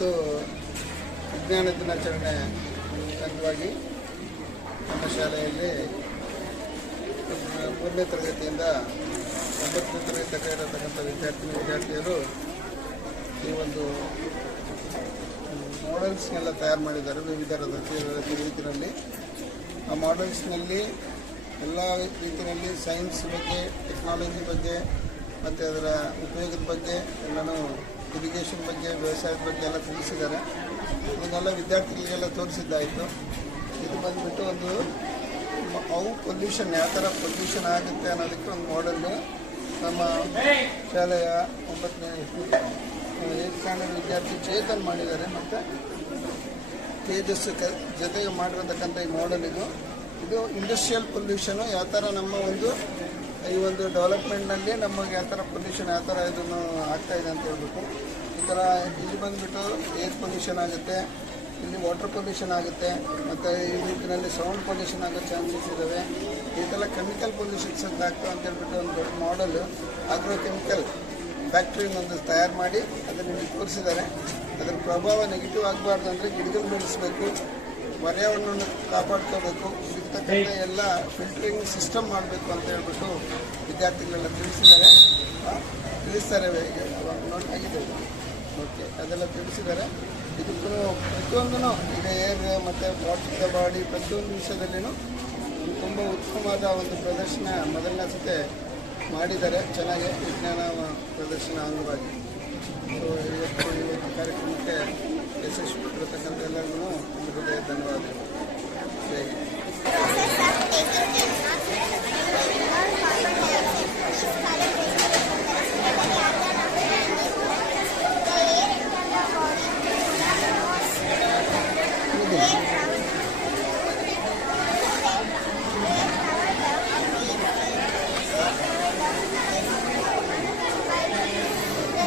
ಇವತ್ತು ವಿಜ್ಞಾನ ದಿನಾಚರಣೆ ಅಂಗವಾಗಿ ನಮ್ಮ ಶಾಲೆಯಲ್ಲಿ ಮೂರನೇ ತರಗತಿಯಿಂದ ಒಂಬತ್ತನೇ ತರಗತಿ ತನಕ ಇರತಕ್ಕಂಥ ವಿದ್ಯಾರ್ಥಿ ವಿದ್ಯಾರ್ಥಿಯರು ಈ ಒಂದು ಮಾಡೆಲ್ಸ್ನೆಲ್ಲ ತಯಾರು ಮಾಡಿದ್ದಾರೆ. ವಿವಿಧ ರೀತಿಯ ರೀತಿಯಲ್ಲಿ. ಆ ಮಾಡೆಲ್ಸ್ನಲ್ಲಿ ಎಲ್ಲ ರೀತಿಯಲ್ಲಿ ಸೈನ್ಸ್ ಬಗ್ಗೆ ಟೆಕ್ನಾಲಜಿ ಬಗ್ಗೆ, ಮತ್ತು ಅದರ ಉಪಯೋಗದ ಬಗ್ಗೆ ಎಲ್ಲನೂ ಇರಿಗೇಷನ್ ಬಗ್ಗೆ, ವ್ಯವಸಾಯದ ಬಗ್ಗೆ ಎಲ್ಲ ತಿಳಿಸಿದ್ದಾರೆ. ಅದನ್ನೆಲ್ಲ ವಿದ್ಯಾರ್ಥಿಗಳಿಗೆಲ್ಲ ತೋರಿಸಿದ್ದಾಯಿತು. ಇದು ಬಂದುಬಿಟ್ಟು ಒಂದು ಅವು ಪೊಲ್ಯೂಷನ್ ಯಾವ ಥರ ಪೊಲ್ಯೂಷನ್ ಆಗುತ್ತೆ ಅನ್ನೋದಕ್ಕೆ ಒಂದು ಮಾಡೆಲ್ಲು ನಮ್ಮ ಶಾಲೆಯ ಒಂಬತ್ತನೇ ಏಟ್ ಸ್ಟ್ಯಾಂಡರ್ಡ್ ವಿದ್ಯಾರ್ಥಿ ಚೇತನ್ ಮಾಡಿದ್ದಾರೆ. ಮತ್ತು ತೇಜಸ್ ಕ, ಜೊತೆಗೆ ಮಾಡಿರತಕ್ಕಂಥ ಈ ಮಾಡೆಲ್ ಇದು. ಇದು ಇಂಡಸ್ಟ್ರಿಯಲ್ ಪೊಲ್ಯೂಷನು ಯಾವ ಥರ ನಮ್ಮ ಒಂದು ಈ ಒಂದು ಡೆವಲಪ್ಮೆಂಟ್ನಲ್ಲಿ ನಮಗೆ ಯಾವ ಥರ ಪೊಲ್ಯೂಷನ್ ಯಾವ ಥರ ಇದನ್ನು ಆಗ್ತಾ ಇದೆ ಅಂತ ಹೇಳ್ಬೇಕು ಈ ಥರ ಇಲ್ಲಿ ಬಂದುಬಿಟ್ಟು ಏರ್ ಪೊಲ್ಯೂಷನ್ ಆಗುತ್ತೆ, ಇಲ್ಲಿ ವಾಟರ್ ಪೊಲ್ಯೂಷನ್ ಆಗುತ್ತೆ, ಮತ್ತು ಈ ನಿಟ್ಟಿನಲ್ಲಿ ಸೌಂಡ್ ಪೊಲ್ಯೂಷನ್ ಆಗೋ ಚಾನ್ಸಸ್ ಇದ್ದಾವೆ ಇದೆಲ್ಲ ಕೆಮಿಕಲ್ ಪೊಲ್ಯೂಷನ್ಸ್ ಅಂತ ಆಗ್ತಾವೆ ಅಂತ ಹೇಳ್ಬಿಟ್ಟು ಒಂದು ದೊಡ್ಡ ಮಾಡಲ್ ಆಗ್ರೋ ಕೆಮಿಕಲ್ ಫ್ಯಾಕ್ಟ್ರಿನ ತಯಾರು ಮಾಡಿ ಅದನ್ನು ತೋರಿಸಿದ್ದಾರೆ ಅದರ ಪ್ರಭಾವ ನೆಗೆಟಿವ್ ಆಗಬಾರ್ದು ಅಂದರೆ ಗಿಡಗಳು ಬೆಳೆಸಬೇಕು. ಪರ್ಯಾವರಣವನ್ನು ಕಾಪಾಡ್ಕೋಬೇಕು, ಸಿಗ್ತಕ್ಕಂಥ ಎಲ್ಲ ಫಿಲ್ಟರಿಂಗ್ ಸಿಸ್ಟಮ್ ಮಾಡಬೇಕು ಅಂತ ಹೇಳ್ಬಿಟ್ಟು ವಿದ್ಯಾರ್ಥಿಗಳೆಲ್ಲ ತಿಳಿಸಿದ್ದಾರೆ. ತಿಳಿಸ್ತಾರೆ ನೋಟ್ ಆಗಿದೆ. ಓಕೆ ಅದೆಲ್ಲ ತಿಳಿಸಿದ್ದಾರೆ. ಇದಕ್ಕೂ ಪ್ರತಿಯೊಂದೂ ಈಗ ಏರ್ ಮತ್ತು ವಾಟರ್ ಬಾಡಿ ಪ್ರತಿಯೊಂದು ವಿಷಯದಲ್ಲಿನೂ ತುಂಬ ಉತ್ತಮವಾದ ಒಂದು ಪ್ರದರ್ಶನ ಮೊದಲನೇ ಸತಿ ಮಾಡಿದ್ದಾರೆ. ಚೆನ್ನಾಗಿ ವಿಜ್ಞಾನ ಪ್ರದರ್ಶನ ಅಂಗವಾಗಿ. ಸೊ ಇವತ್ತು ಇವತ್ತು ಕಾರ್ಯಕ್ರಮಕ್ಕೆ ಯಶಸ್ವಿ ಕೊಡ್ತಕ್ಕಂಥ ಎಲ್ಲರಿಗೂ ಒಂದು ಹೃದಯ ಧನ್ಯವಾದಗಳು ಜೈ ಹಿಂದ್.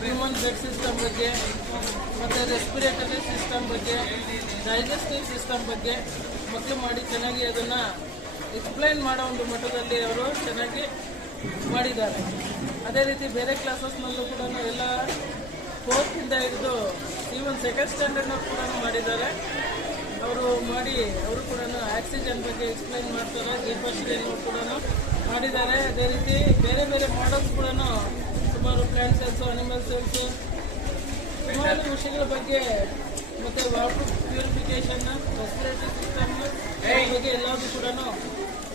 ಹ್ಯೂಮನ್ ಬ್ಲಡ್ ಸಿಸ್ಟಮ್ ಬಗ್ಗೆ, ಮತ್ತು ರೆಸ್ಪಿರೇಟರಿ ಸಿಸ್ಟಮ್ ಬಗ್ಗೆ ಡೈಜೆಸ್ಟಿವ್ ಸಿಸ್ಟಮ್ ಬಗ್ಗೆ ಮಕ್ಕಳು ಮಾಡಿ ಚೆನ್ನಾಗಿ ಅದನ್ನು ಎಕ್ಸ್ಪ್ಲೈನ್ ಮಾಡೋ ಒಂದು ಮಟ್ಟದಲ್ಲಿ ಅವರು ಚೆನ್ನಾಗಿ ಮಾಡಿದ್ದಾರೆ. ಅದೇ ರೀತಿ ಬೇರೆ ಕ್ಲಾಸಸ್ನಲ್ಲೂ ಕೂಡ ಎಲ್ಲ ಫೋರ್ತಿಂದ ಹಿಡಿದು ಈವನ್ ಸೆಕೆಂಡ್ ಸ್ಟ್ಯಾಂಡರ್ಡ್ನ ಕೂಡ ಮಾಡಿದ್ದಾರೆ. ಅವರು ಮಾಡಿ, ಅವರು ಕೂಡ ಆಕ್ಸಿಜನ್ ಬಗ್ಗೆ ಎಕ್ಸ್ಪ್ಲೈನ್ ಮಾಡ್ತಾರೆ ದೀಪಶ್ರೀ ಕೂಡ ಮಾಡಿದ್ದಾರೆ. ಅದೇ ರೀತಿ ಬೇರೆ ಬೇರೆ ಮಾಡಲ್ಸ್ ಕೂಡ ಸುಮಾರು ಪ್ಲಾಂಟ್ ಸೆಲ್ಸು ಅನಿಮಲ್ ಸೆಲ್ಸು ಸುಮಾರು ವಿಷಯಗಳ ಬಗ್ಗೆ ಮತ್ತು ವಾಟರ್ ಪ್ಯೂರಿಫಿಕೇಷನ್ ಫೆಸಿಲಿಟಿ ಸಿಸ್ಟಮ್ ಬಗ್ಗೆ ಎಲ್ಲದೂ ಕೂಡ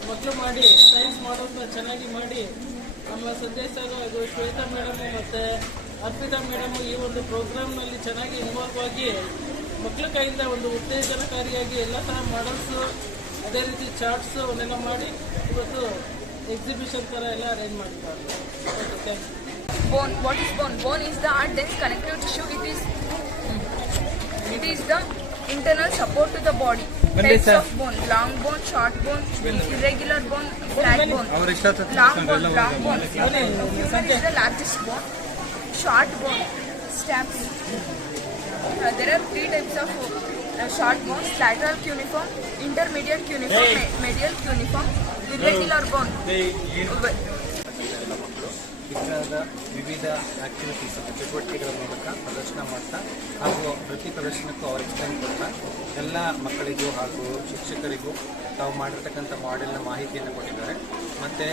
ಮಕ್ಕಳು ಮಾಡಿ ಸೈನ್ಸ್ ಮಾಡೋದನ್ನ ಚೆನ್ನಾಗಿ ಮಾಡಿ ನಮ್ಮ ಸಂದೇಶ ಹಾಗೂ ಶ್ವೇತಾ ಮೇಡಮು ಮತ್ತು ಅರ್ಪಿತಾ ಮೇಡಮು ಈ ಒಂದು ಪ್ರೋಗ್ರಾಮ್ನಲ್ಲಿ ಚೆನ್ನಾಗಿ ಇನ್ವಾಲ್ವ್ ಆಗಿ ಮಕ್ಕಳ ಕೈಯಿಂದ ಒಂದು ಉತ್ತೇಜನಕಾರಿಯಾಗಿ ಎಲ್ಲ ಥರ ಮಾಡಲ್ಸು ಅದೇ ರೀತಿ ಚಾರ್ಟ್ಸ್ ಅವನ್ನೆಲ್ಲ ಮಾಡಿ ಇವತ್ತು ಎಕ್ಸಿಬಿಷನ್ ಥರ ಎಲ್ಲ ಅರೇಂಜ್ ಮಾಡಿದ್ದಾರೆ. Okay thank you Bone. What is bone? Bone is the hard dense connective tissue. It is it is the internal support to the body. Types of bone: long bone, short bone, irregular bone, flat bone. Long bone, long bone. Human is the largest bone. Short bone, stabs. Uh, there are three types of uh, short bones: lateral cuneiform, intermediate cuneiform, medial cuneiform, irregular bone. ವಿಜ್ಞಾನದ ವಿವಿಧ activities ಚಟುವಟಿಕೆಗಳ ಮೂಲಕ ಪ್ರದರ್ಶನ ಮಾಡ್ತಾ ಹಾಗೂ ಪ್ರತಿ ಪ್ರದರ್ಶನಕ್ಕೂ ಅವ್ರು explain ಕೊಡ್ತಾ ಎಲ್ಲ ಮಕ್ಕಳಿಗೂ ಹಾಗೂ ಶಿಕ್ಷಕರಿಗೂ ತಾವು ಮಾಡಿರ್ತಕ್ಕಂಥ ಮಾಡೆಲ್ನ ಮಾಹಿತಿಯನ್ನು ಕೊಟ್ಟಿದ್ದಾರೆ. ಮತ್ತು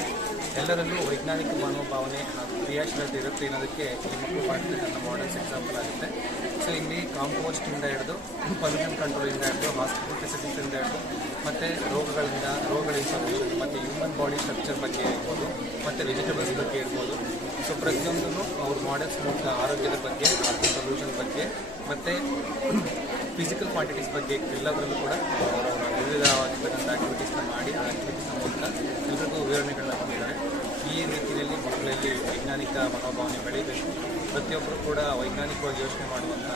ಎಲ್ಲರಲ್ಲೂ ವೈಜ್ಞಾನಿಕ ಮನೋಭಾವನೆ ಹಾಗೂ ಕ್ರಿಯಾಶೀಲತೆ ಇರುತ್ತೆ ಅನ್ನೋದಕ್ಕೆ ಈ ಮಕ್ಕಳು ಮಾಡಿರ್ತಕ್ಕಂಥ ಮಾಡೆಲ್ಸ್ ಎಕ್ಸಾಂಪಲ್ ಆಗುತ್ತೆ. ಸೊ ಇಲ್ಲಿ ಕಾಂಪೋಸ್ಟಿಂದ ಹಿಡಿದು ಪೊಲ್ಯೂಷನ್ ಕಂಟ್ರೋಲಿಂದ ಹಿಡಿದು ಹಾಸ್ಪಿಟಲ್ ಫೆಸಿಲಿಟಿಯಿಂದ ಹಿಡಿದು, ಮತ್ತು ರೋಗಗಳಿಂದ, ರೋಗಗಳ ಇನ್ಫಾರ್ಮೇಷನ್ ಮತ್ತು ಹ್ಯೂಮನ್ ಬಾಡಿ ಸ್ಟ್ರಕ್ಚರ್ ಬಗ್ಗೆ ಇರ್ಬೋದು ಮತ್ತು ವೆಜಿಟೇಬಲ್ಸ್ ಬಗ್ಗೆ ಇರ್ಬೋದು ಸೊ ಪ್ರತಿಯೊಂದನ್ನು ಅವ್ರು ಮೂಲಕ ಆರೋಗ್ಯದ ಬಗ್ಗೆ ಆರ್ಥಿಕ ಸೊಲ್ಯೂಷನ್ ಬಗ್ಗೆ ಮತ್ತು ಫಿಸಿಕಲ್ ಕ್ವಾಂಟಿಟೀಸ್ ಬಗ್ಗೆ ಎಲ್ಲದರಲ್ಲೂ ಕೂಡ ವಿವಿಧವಾಗಿರ್ತಕ್ಕಂಥ ಆಕ್ಟಿವಿಟೀಸ್ನ ಮಾಡಿ ಆ ಆಕ್ಟಿವಿಟೀಸ್ನ ಮೂಲಕ ಎಲ್ಲರಿಗೂ ವಿವರಣೆಗಳನ್ನ ಬಂದಿದ್ದಾರೆ ಈ ರೀತಿಯಲ್ಲಿ ಮಕ್ಕಳಲ್ಲಿ ವೈಜ್ಞಾನಿಕ ಮನೋಭಾವನೆ ಬೆಳೀಬೇಕು. ಪ್ರತಿಯೊಬ್ಬರು ಕೂಡ ವೈಜ್ಞಾನಿಕವಾಗಿ ಯೋಚನೆ ಮಾಡುವಂಥ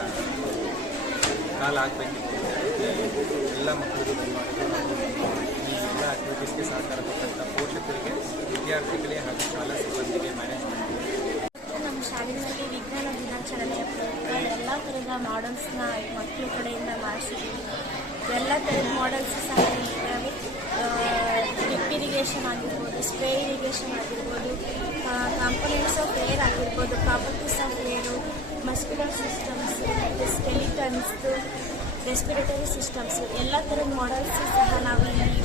ಕಾಲ ಆಗಬೇಕಿತ್ತು ಎಲ್ಲ ಮಕ್ಕಳಿಗೂ ಧನ್ಯವಾದಗಳು ಹಾಗೂ ಈ ಎಲ್ಲ ಆಕ್ಟಿವಿಟೀಸ್ಗೆ ಮಾಡಲ್ಸ್ನ ಮಕ್ಕಳ ಕಡೆಯಿಂದ ಮಾಡಿಸಿದ್ದೀವಿ ಎಲ್ಲ ಥರದ ಮಾಡೆಲ್ಸ್ ಸಹ ಇದ್ದಾವೆ. ಡ್ರಿಪ್ ಇರಿಗೇಷನ್ ಆಗಿರ್ಬೋದು ಸ್ಪ್ರೇ ಇರಿಗೇಷನ್ ಆಗಿರ್ಬೋದು ಕಾಂಪೊನೆಂಟ್ಸ್ ಆಫ್ ಏರ್ ಆಗಿರ್ಬೋದು properties of air muscular systems ಮತ್ತು ಸ್ಕೆಲಿಟನ್ಸ್ದು ರೆಸ್ಪಿರೇಟರಿ ಸಿಸ್ಟಮ್ಸು ಎಲ್ಲ ಥರದ ಮಾಡೆಲ್ಸ್ ಸಹ ನಾವು ಇಲ್ಲಿ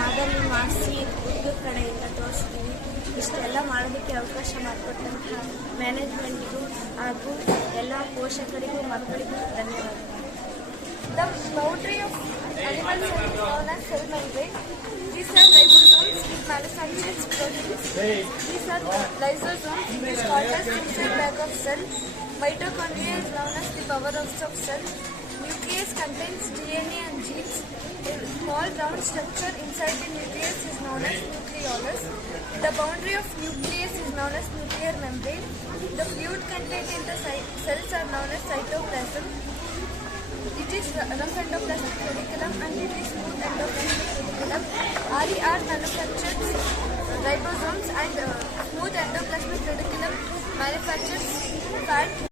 ಮಾದರಿ ಮಾಸಿ ಉದ್ಯೋಗ ಕಡೆಯಿಂದ ತೋರಿಸ್ತೀನಿ. ಇಷ್ಟೆಲ್ಲ ಮಾಡೋದಕ್ಕೆ ಅವಕಾಶ ಮಾಡಿಕೊಟ್ಟಂತಹ ಮ್ಯಾನೇಜ್ಮೆಂಟ್ಗೂ ಹಾಗೂ ಎಲ್ಲ ಪೋಷಕರಿಗೂ, ಮಕ್ಕಳಿಗೂ ಧನ್ಯವಾದಗಳು mitochondria is known as the power house of cell nucleus contains D N and genes A small round structure inside the nucleus is known as nucleolus. The boundary of nucleus is known as nuclear membrane. The fluid contained in the cells are known as cytoplasm. It is rough endoplasmic reticulum and it is smooth endoplasmic reticulum. RER manufactures ribosomes and uh, smooth endoplasmic reticulum manufactures fat